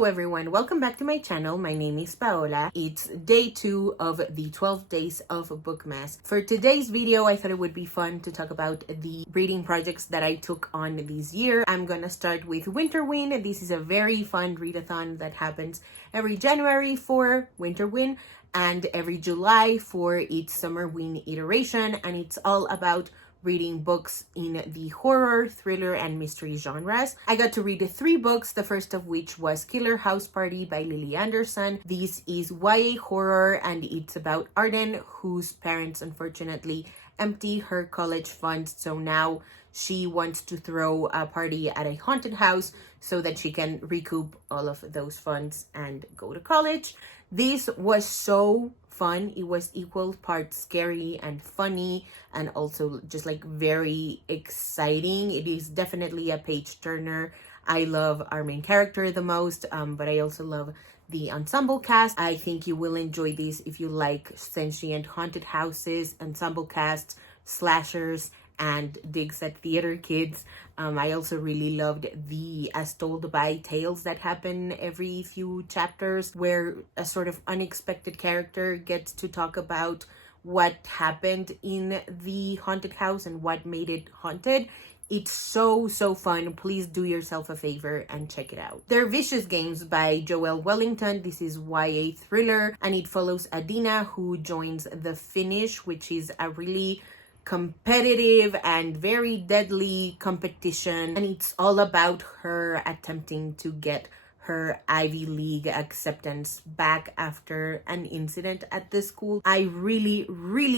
Hello everyone, welcome back to my channel. My name is Paola. It's day 2 of the 12 Days of Bookmas. For today's video, I thought it would be fun to talk about the reading projects that I took on this year. I'm gonna start with Winter Wind. This is a very fun readathon that happens every January for Winter Wind and every July for its Summer Wind iteration, and it's all about reading books in the horror, thriller, and mystery genres. I got to read 3 books, the first of which was Killer House Party by Lily Anderson. This is YA horror, and it's about Arden, whose parents unfortunately empty her college funds, so now she wants to throw a party at a haunted house so that she can recoup all of those funds and go to college. This was so fun. It was equal parts scary and funny, and also just like very exciting. It is definitely a page turner. I love our main character the most, but I also love the ensemble cast. I think you will enjoy this if you like sentient haunted houses, ensemble casts, slashers, and digs at theater kids. I also really loved the As Told by tales that happen every few chapters, where a sort of unexpected character gets to talk about what happened in the haunted house and what made it haunted. It's so fun. Please do yourself a favor and check it out. They're Vicious Games by Joelle Wellington. This is YA thriller, and it follows Adina, who joins the Finish, which is a really competitive and very deadly competition, and it's all about her attempting to get her Ivy League acceptance back after an incident at the school. I really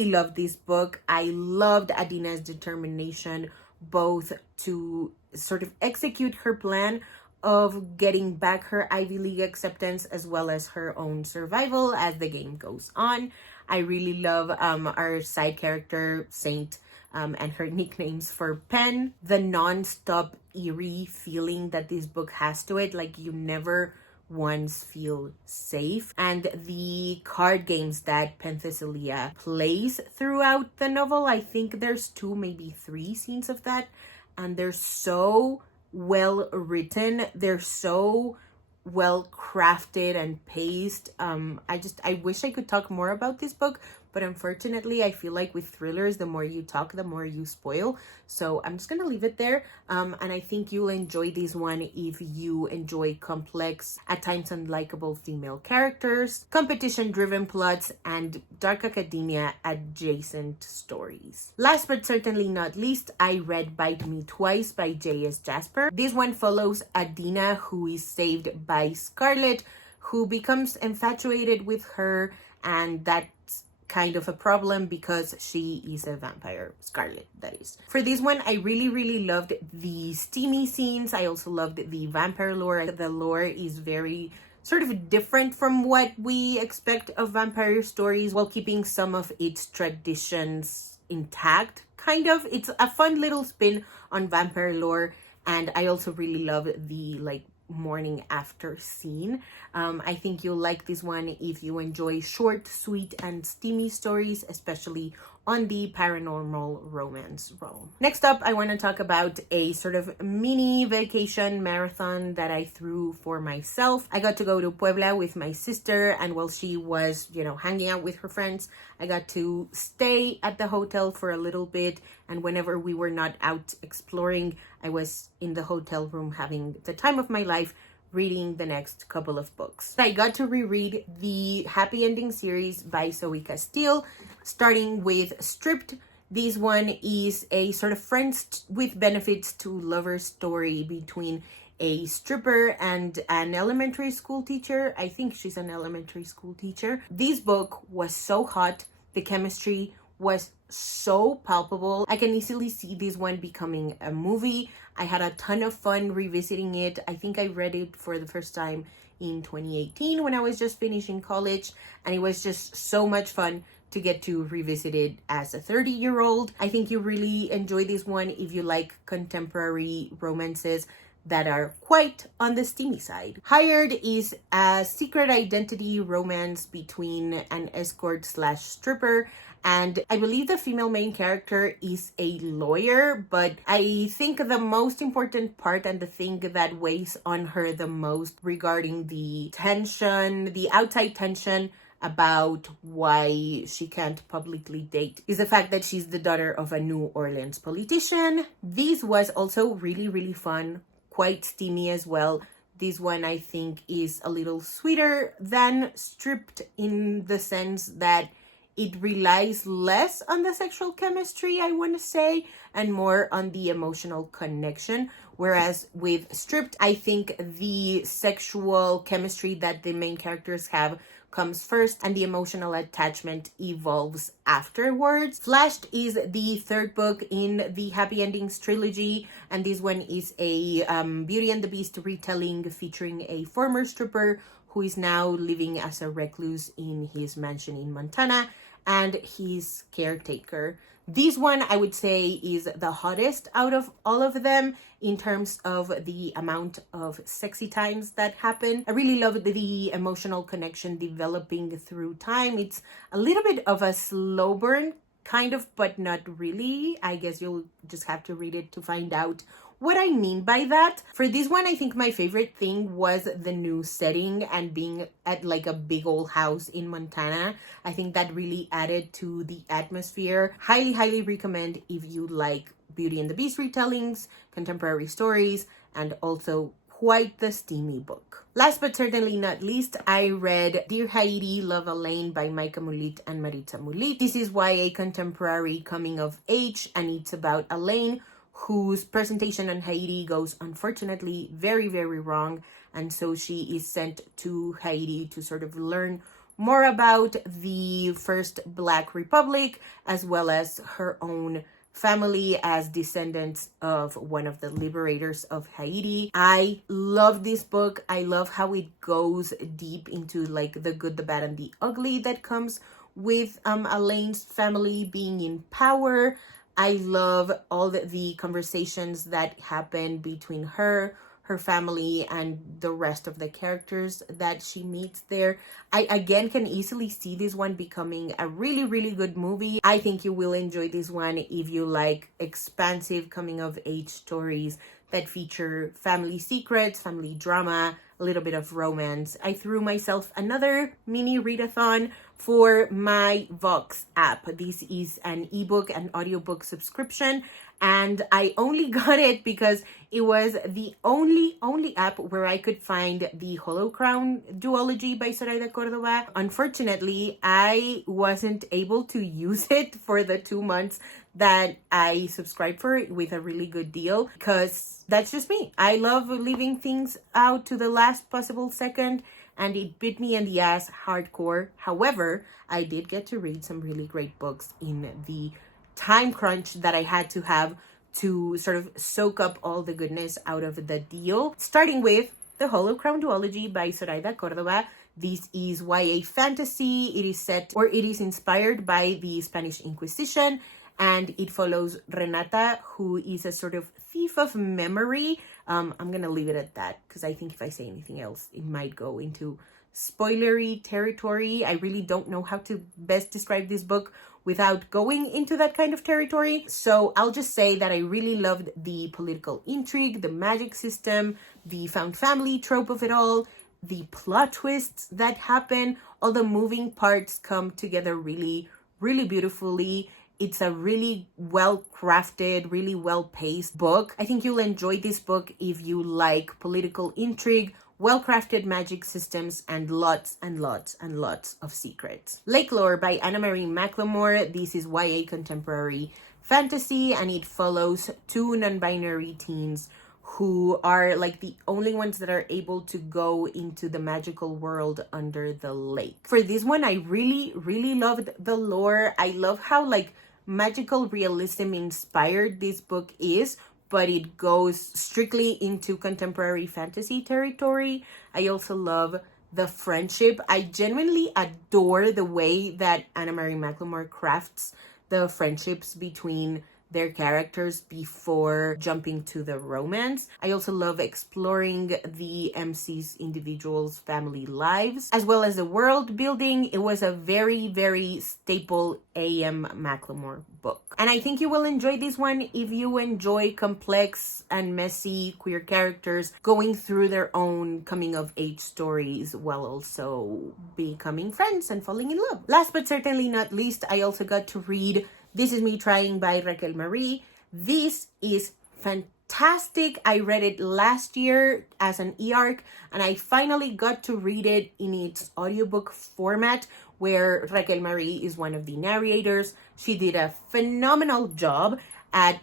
loved this book. I loved Adina's determination both to sort of execute her plan of getting back her Ivy League acceptance, as well as her own survival as the game goes on. I really love our side character, Saint, and her nicknames for Pen. The non-stop eerie feeling that this book has to it, like you never once feel safe. And the card games that Penthesilea plays throughout the novel, I think there's 2, maybe 3 scenes of that, and they're so well written. They're so well crafted and paced. I wish I could talk more about this book, but unfortunately I feel like with thrillers, the more you talk, the more you spoil. So I'm just gonna leave it there. And I think you'll enjoy this one if you enjoy complex, at times unlikable female characters, competition-driven plots, and dark academia adjacent stories. Last but certainly not least, I read Bite Me Twice by J.S. Jasper. This one follows Adina, who is saved by Scarlet, who becomes infatuated with her, and that's kind of a problem because she is a vampire. Scarlet, that is. For this one, I really loved the steamy scenes. I also loved the vampire lore. The lore is very sort of different from what we expect of vampire stories, while keeping some of its traditions intact, kind of. It's a fun little spin on vampire lore, and I also really love the morning after scene. I think you'll like this one if you enjoy short, sweet, and steamy stories, especially on the paranormal romance realm. Next up, I want to talk about a sort of mini vacation marathon that I threw for myself. I got to go to Puebla with my sister, and while she was, hanging out with her friends, I got to stay at the hotel for a little bit, and whenever we were not out exploring, I was in the hotel room having the time of my life, reading the next couple of books. I got to reread the Happy Ending series by Zoe Castile, starting with Stripped. This one is a sort of friends with benefits to lovers story between a stripper and an elementary school teacher. I think she's an elementary school teacher. This book was so hot. The chemistry was so palpable. I can easily see this one becoming a movie. I had a ton of fun revisiting it. I think I read it for the first time in 2018 when I was just finishing college, and it was just so much fun to get to revisit it as a 30-year-old. I think you really enjoy this one if you like contemporary romances that are quite on the steamy side. Hired is a secret identity romance between an escort/stripper And I believe the female main character is a lawyer, but I think the most important part and the thing that weighs on her the most regarding the tension, the outside tension about why she can't publicly date is the fact that she's the daughter of a New Orleans politician. This was also really, really fun, quite steamy as well. This one I think is a little sweeter than Stripped in the sense that it relies less on the sexual chemistry, I want to say, and more on the emotional connection. Whereas with Stripped, I think the sexual chemistry that the main characters have comes first and the emotional attachment evolves afterwards. Flashed is the third book in the Happy Endings trilogy, and this one is a Beauty and the Beast retelling featuring a former stripper who is now living as a recluse in his mansion in Montana and his caretaker. This one, I would say, is the hottest out of all of them in terms of the amount of sexy times that happen. I really love the emotional connection developing through time. It's a little bit of a slow burn, kind of, but not really. I guess you'll just have to read it to find out what I mean by that. For this one, I think my favorite thing was the new setting and being at like a big old house in Montana. I think that really added to the atmosphere. Highly, highly recommend if you like Beauty and the Beast retellings, contemporary stories, and also quite the steamy book. Last but certainly not least, I read Dear Haiti, Love Elaine by Micah Mulit and Maritza Mulit. This is YA contemporary coming of age, and it's about Elaine, whose presentation on Haiti goes unfortunately very, very wrong. And so she is sent to Haiti to sort of learn more about the first Black Republic, as well as her own family as descendants of one of the liberators of Haiti. I love this book. I love how it goes deep into like the good, the bad, and the ugly that comes with Elaine's family being in power. I love all the conversations that happen between her family, and the rest of the characters that she meets there. I, again, can easily see this one becoming a really, really good movie. I think you will enjoy this one if you like expansive coming-of-age stories that feature family secrets, family drama, a little bit of romance. I threw myself another mini readathon for my Vox app. This is an ebook and audiobook subscription, and I only got it because it was the only app where I could find the Hollow Crown duology by Zoraida Cordova. Unfortunately, I wasn't able to use it for the 2 months that I subscribed for it with a really good deal, because that's just me. I love leaving things out to the last possible second, and it bit me in the ass hardcore. However, I did get to read some really great books in the time crunch that I had to have to sort of soak up all the goodness out of the deal. Starting with the Hollow Crown duology by Zoraida Cordova. This is YA fantasy. It is set, or it is inspired by the Spanish Inquisition, and it follows Renata, who is a sort of thief of memory. I'm gonna leave it at that, because I think if I say anything else, it might go into spoilery territory. I really don't know how to best describe this book without going into that kind of territory. So I'll just say that I really loved the political intrigue, the magic system, the found family trope of it all, the plot twists that happen. All the moving parts come together really, really beautifully. It's a really well-crafted, really well-paced book. I think you'll enjoy this book if you like political intrigue, well-crafted magic systems, and lots and lots and lots of secrets. Lake Lore by Anna Marie McLemore. This is YA contemporary fantasy, and it follows two non-binary teens who are like the only ones that are able to go into the magical world under the lake. For this one, I really, really loved the lore. I love how like magical realism inspired this book is, but it goes strictly into contemporary fantasy territory. I also love the friendship. I genuinely adore the way that Anna Marie McLemore crafts the friendships between their characters before jumping to the romance. I also love exploring the MC's individuals' family lives, as well as the world building. It was a very, very staple A.M. Macklemore book. And I think you will enjoy this one if you enjoy complex and messy queer characters going through their own coming of age stories while also becoming friends and falling in love. Last but certainly not least, I also got to read This Is Me Trying by Raquel Marie. This is fantastic. I read it last year as an e-arc, and I finally got to read it in its audiobook format, where Raquel Marie is one of the narrators. She did a phenomenal job at,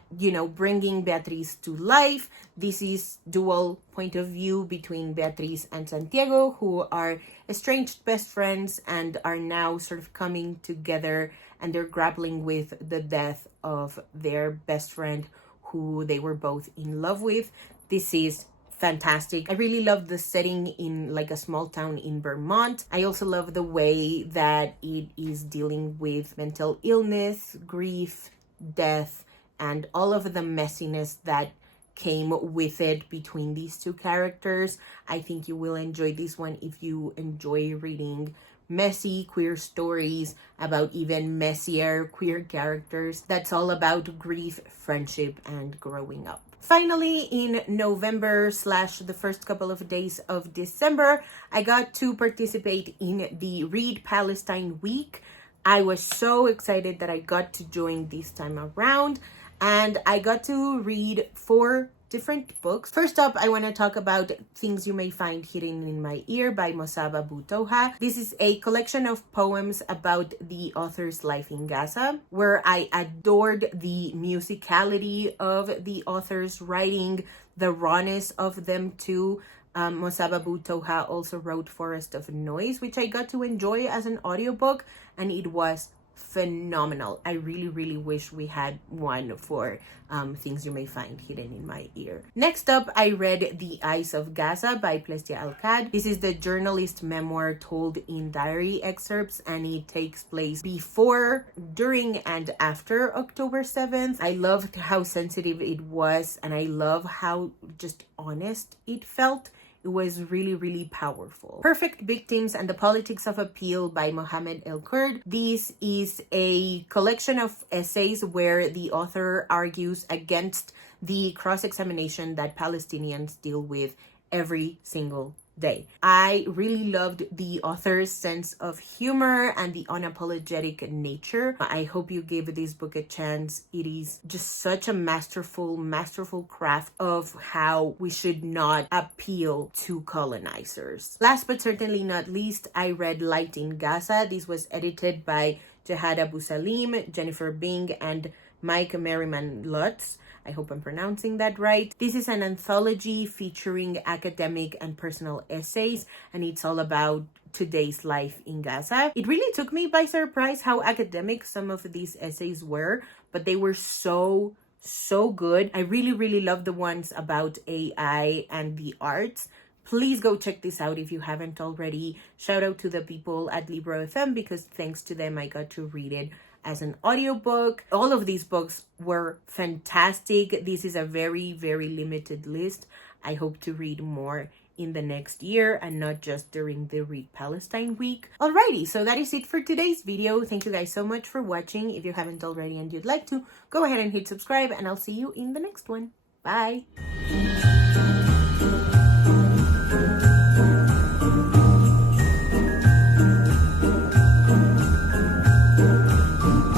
bringing Beatriz to life. This is dual point of view between Beatriz and Santiago, who are estranged best friends and are now sort of coming together, and they're grappling with the death of their best friend who they were both in love with. This is fantastic. I really love the setting in like a small town in Vermont. I also love the way that it is dealing with mental illness, grief, death, and all of the messiness that came with it between these two characters. I think you will enjoy this one if you enjoy reading messy queer stories about even messier queer characters. That's all about grief, friendship, and growing up. Finally, in November / the first couple of days of December, I got to participate in the Read Palestine Week. I was so excited that I got to join this time around, and I got to read 4 different books. First up, I want to talk about Things You May Find Hidden in My Ear by Mossab Abu Toha. This is a collection of poems about the author's life in Gaza, where I adored the musicality of the author's writing, the rawness of them too. Mossab Abu Toha also wrote Forest of Noise, which I got to enjoy as an audiobook, and it was phenomenal. I really, really wish we had one for Things You May Find Hidden in My Ear. Next up, I read The Eyes of Gaza by Plestia Al-Kad. This is the journalist memoir told in diary excerpts, and it takes place before, during, and after October 7th. I loved how sensitive it was, and I love how just honest it felt. It was really, really powerful. Perfect Victims and the Politics of Appeal by Mohammed El-Kurd. This is a collection of essays where the author argues against the cross-examination that Palestinians deal with every single day. I really loved the author's sense of humor and the unapologetic nature. I hope you give this book a chance. It is just such a masterful craft of how we should not appeal to colonizers. Last but certainly not least, I read Light in Gaza. This was edited by Jehad Abu Salim, Jennifer Bing, and Mike Merriman Lutz. I hope I'm pronouncing that right. This is an anthology featuring academic and personal essays, and it's all about today's life in Gaza. It really took me by surprise how academic some of these essays were, but they were so good. I really love the ones about AI and the arts. Please go check this out if you haven't already. Shout out to the people at Libro FM, because thanks to them I got to read it as an audiobook. All of these books were fantastic. This is a very limited list. I hope to read more in the next year and not just during the Read Palestine Week. Alrighty, so that is it for today's video. Thank you guys so much for watching. If you haven't already and you'd like to, go ahead and hit subscribe, and I'll see you in the next one. Bye!